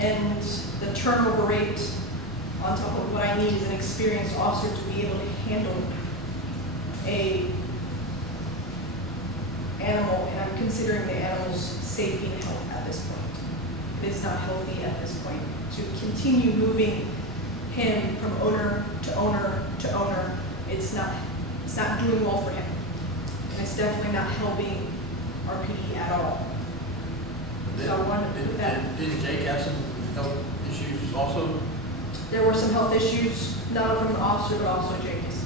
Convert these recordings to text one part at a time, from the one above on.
And the turnover rate on top of what I need is an experienced officer to be able to handle a animal, and I'm considering the animal's safety and health at this point. It is not healthy at this point to continue moving him from owner to owner to owner. It's not doing well for him. And it's definitely not helping our PD at all. So I wanted to put that. Didn't Jake have some health issues also? There were some health issues, not only from the officer, but also Jake's.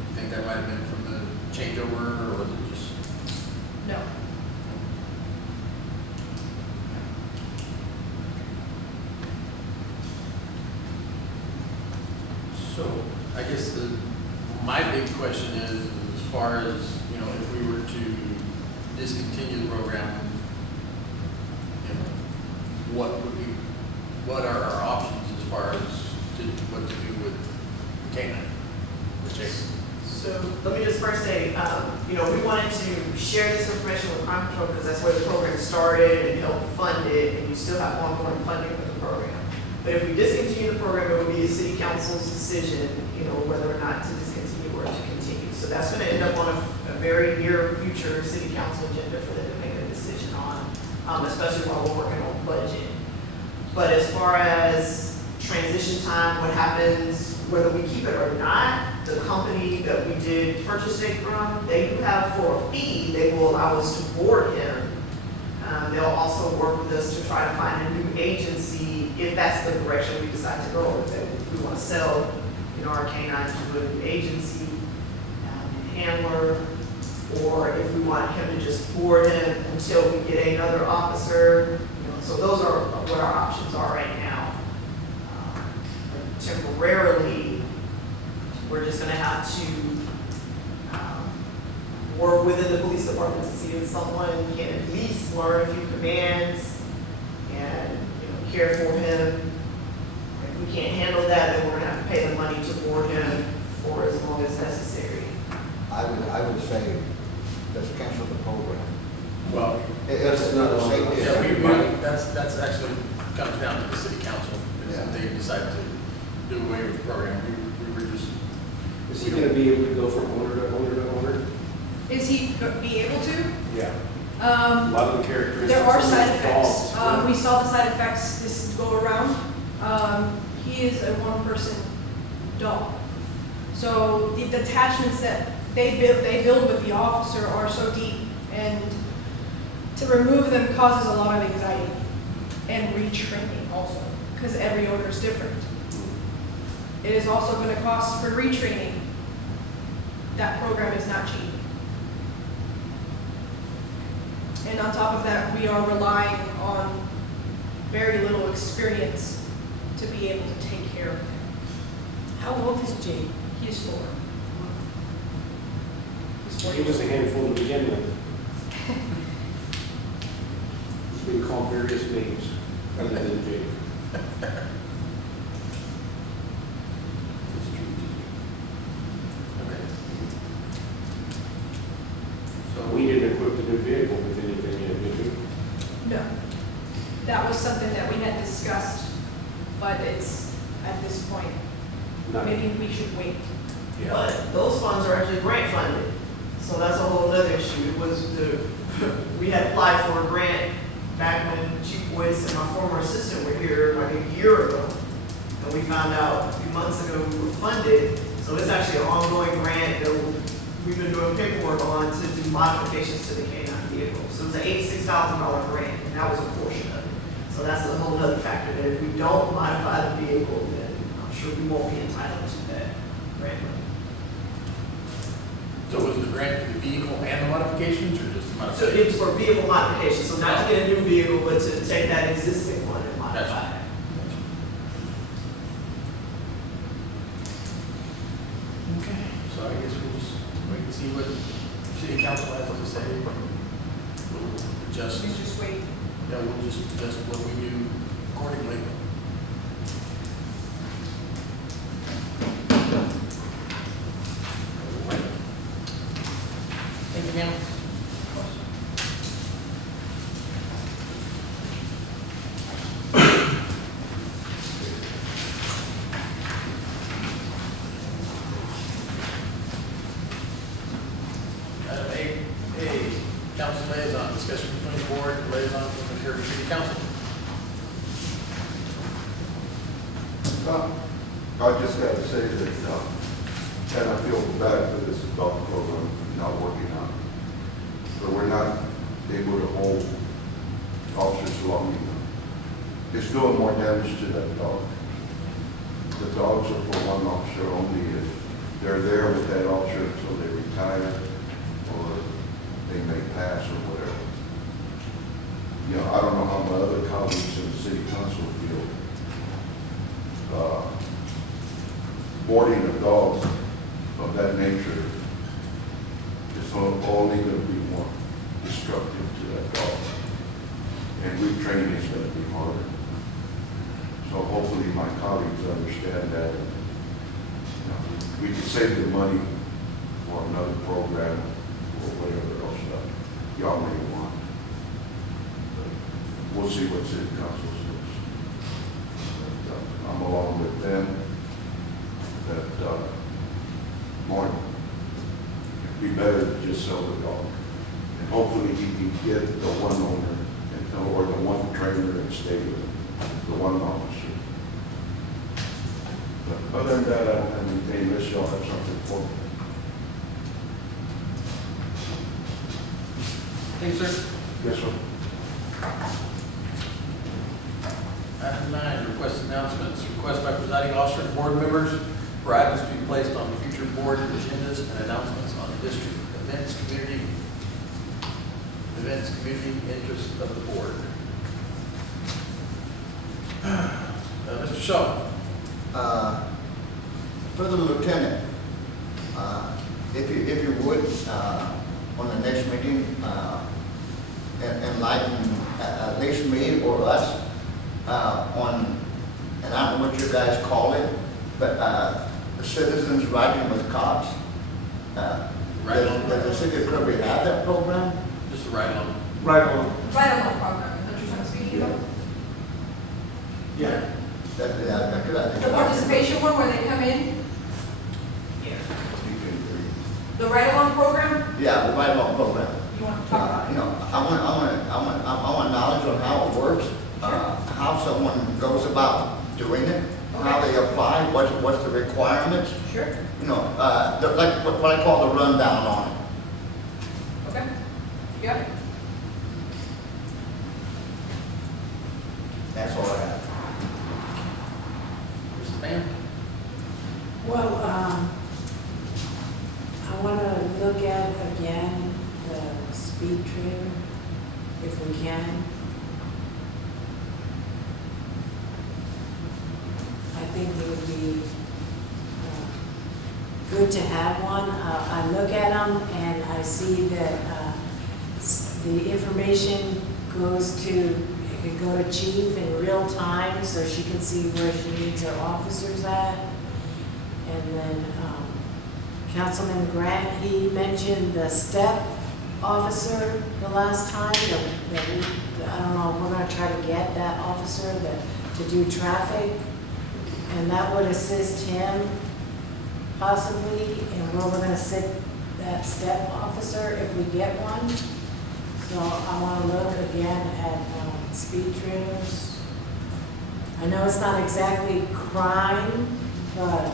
You think that might have been from the changeover, or was it just? No. So I guess my big question is, as far as, you know, if we were to discontinue the program, you know, what are our options as far as what to do with canine? So let me just first say, you know, we wanted to share this information with Crime Control because that's where the program started and helped fund it, and you still have ongoing funding for the program. But if we discontinue the program, it will be a city council's decision, you know, whether or not to discontinue or to continue. So that's going to end up on a very near future city council agenda for them to make a decision on, especially while we're working on budget. But as far as transition time, what happens, whether we keep it or not, the company that we did purchase it from, they do have, for a fee, they will allow us to board him. They'll also work with us to try to find a new agency if that's the direction we decide to go. If we want to sell, you know, our canine to a new agency, handler, or if we want him to just board him until we get another officer. You know, so those are what our options are right now. Temporarily, we're just going to have to work within the police department to see if someone can at least learn a few commands and, you know, care for him. If we can't handle that, then we're going to have to pay the money to board him for as long as necessary. I would say, let's cancel the program. Well, It's not a safety. yeah, that's actually comes down to the city council. Yeah. If they decide to do away with the program, we were just. Is he gonna be able to go from owner to owner to owner? Is he be able to? Yeah. A lot of the characteristics. There are of side these effects. dogs, We saw the side effects this go around. He is a one-person dog. So the attachments that they build with the officer are so deep, and to remove them causes a lot of anxiety and retraining also, because every owner is different. It is also going to cost for retraining. That program is not cheap. And on top of that, we are relying on very little experience to be able to take care of him. How old is Jake? He is 4. He's 4 He years was a old. handful to begin with. He's been called various names other than Jake. Okay. So we didn't equip the new vehicle with anything yet, did we? No. That was something that we had discussed, but it's, at this point, Not- maybe we should wait. But those funds are actually grant funded. So that's a whole other issue. It was we had applied for a grant back when Chief Boyce and my former assistant were here like a year ago. And we found out a few months ago we were funded. So it's actually an ongoing grant that we've been doing paperwork on to do modifications to the K-9 vehicle. So it's an $86,000 grant, and that was a portion of it. So that's a whole other factor that if we don't modify the vehicle, then I'm sure we won't be entitled to that grant money. So was the grant for the vehicle and the modifications, or just the So modifications? it was for vehicle modification, so not to get a new vehicle, but to take that existing one and modify Gotcha. it. Okay, so I guess we'll just wait and see what city council has to say. We'll adjust, We just wait. yeah, we'll just adjust what we do accordingly. Thank you, ma'am. discussion between the board and liaison from the Caribou City Council. I just got to say that, and I feel bad for this dog program not working out. But we're not able to hold officers long enough. It's doing more damage to that dog. The dogs are for one officer only. They're there with that officer until they retire or they may pass or whatever. You know, I don't know how my other colleagues in the city council feel. Boarding a dog of that nature is only going to be more destructive to that dog. And retraining is going to be harder. So hopefully my colleagues understand that. You know, we can save the money for another program or whatever else y'all may want. But we'll see what city council says. But, I'm along with them that more it'd be better to just sell the dog. And hopefully he can get the one owner or the one trainer and stay with the one officer. But other than that, I don't have anything unless y'all have something for me. Thank you, sir. Yes, sir. Item 9, request announcements. Request by presiding officer and board members for items to be placed on future board agendas and announcements on district events, community interest of the board. Mr. Shaw. For the lieutenant, if you would, on the next meeting, enlighten at least me or us on, and I don't know what you guys call it, but citizens riding with cops. Ride on. Does the city of Kirby have that program? Just the right on. Right on. Right on the program, that you're speaking of. Yeah. The participation one where they come in, the ride along program, Yeah, the ride along program. you want to talk about You it? know, I want knowledge on how it works, how someone goes about doing it, how they apply, what's the requirements. Sure, You know, like what I call the rundown on it. okay, yeah. That's all I have. Mrs. Pam. Well, I want to look at again the speed trailer, if we can. I think it would be good to have one. I look at them and I see that the information goes to, it could go to chief in real time so she can see where she needs her officers at. And then Councilman Grant, he mentioned the step officer the last time, I don't know, we're gonna try to get that officer to do traffic. And that would assist him possibly, and where we're gonna sit that step officer if we get one. So I wanna look again at speed trailers. I know it's not exactly crime, but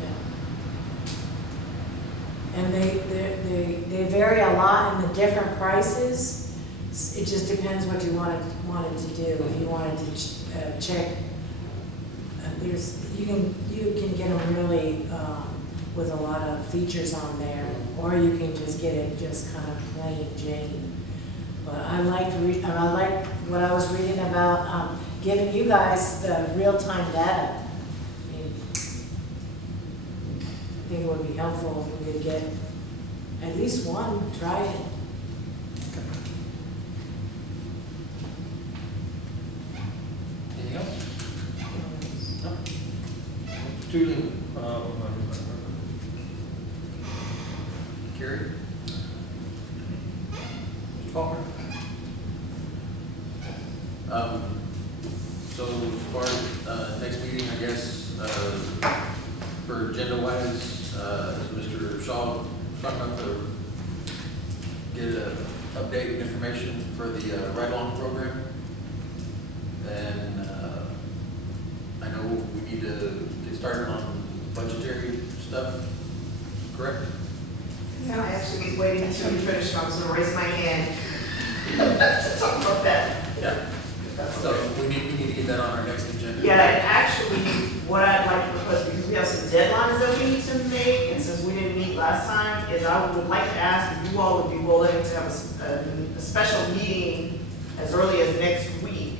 yeah. And they vary a lot in the different prices. It just depends what you wanted to do. If you wanted to check, you can get them really with a lot of features on there, or you can just get it just kind of plain Jane. But I like what I was reading about giving you guys the real-time data. I mean, I think it would be helpful if we could get at least one, try it. Anything else? No. Julie, Carrie? Mr. Faulkner? So as far as next meeting, I guess, for agenda wise, Mr. Shaw was talking about the get updated information for the ride-along program. Then, I know we need to get started on budgetary stuff, correct? Yeah, I actually was waiting until you finished, I was gonna raise my hand to talk about that. Yeah. if that's So okay. we need to get that on our next agenda. Yeah, and actually, what I'd like to request, because we have some deadlines that we need to make, and since we didn't meet last time, is I would like to ask if you all would be willing to have a special meeting as early as next week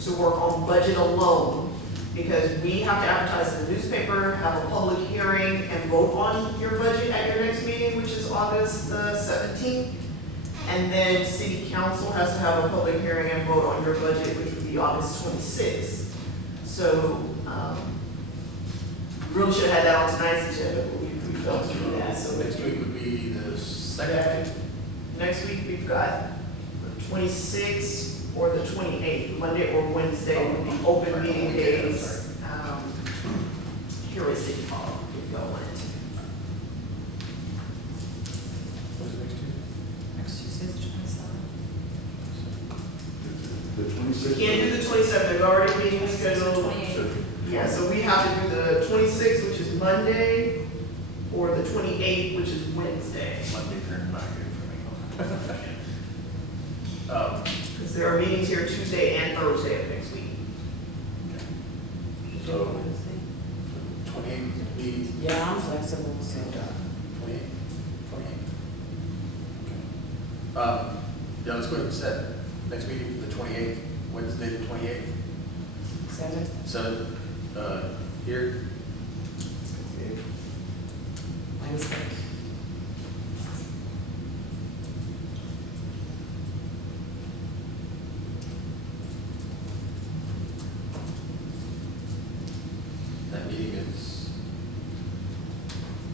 to work on budget alone, because we have to advertise in the newspaper, have a public hearing, and vote on your budget at your next meeting, which is August the 17th. And then city council has to have a public hearing and vote on your budget, which would be August 26th. So, really should have had that on tonight's agenda, but we failed to do that, so Next week would be the second. next week, we've got the 26th or the 28th, Monday or Wednesday would be open meeting days. Here at City Hall, if y'all wanted to. What's next Tuesday? Next Tuesday's the 27th. The We 26th. can't do the 27th, there's already meetings scheduled. 28th. Yeah, so we have to do the 26th, which is Monday, or the 28th, which is Wednesday. Monday turned not good for me. Because there are meetings here Tuesday and Thursday of next week. So, 28 would be Yeah, I'm flexible, so. 28. Yeah, let's go ahead and set next meeting for the 28th, Wednesday the 28th, 7, 7, here. Wednesday. That meeting is,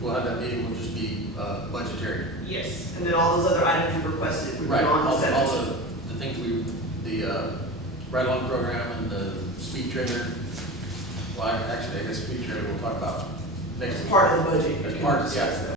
we'll have that meeting, will just be budgetary. Yes. And then all those other items you requested would be Right, on the all 17th. the things the ride-along program and the speed trailer. Well, actually, I guess speed trailer we'll talk about next. As part of the budget. As part of- Yes.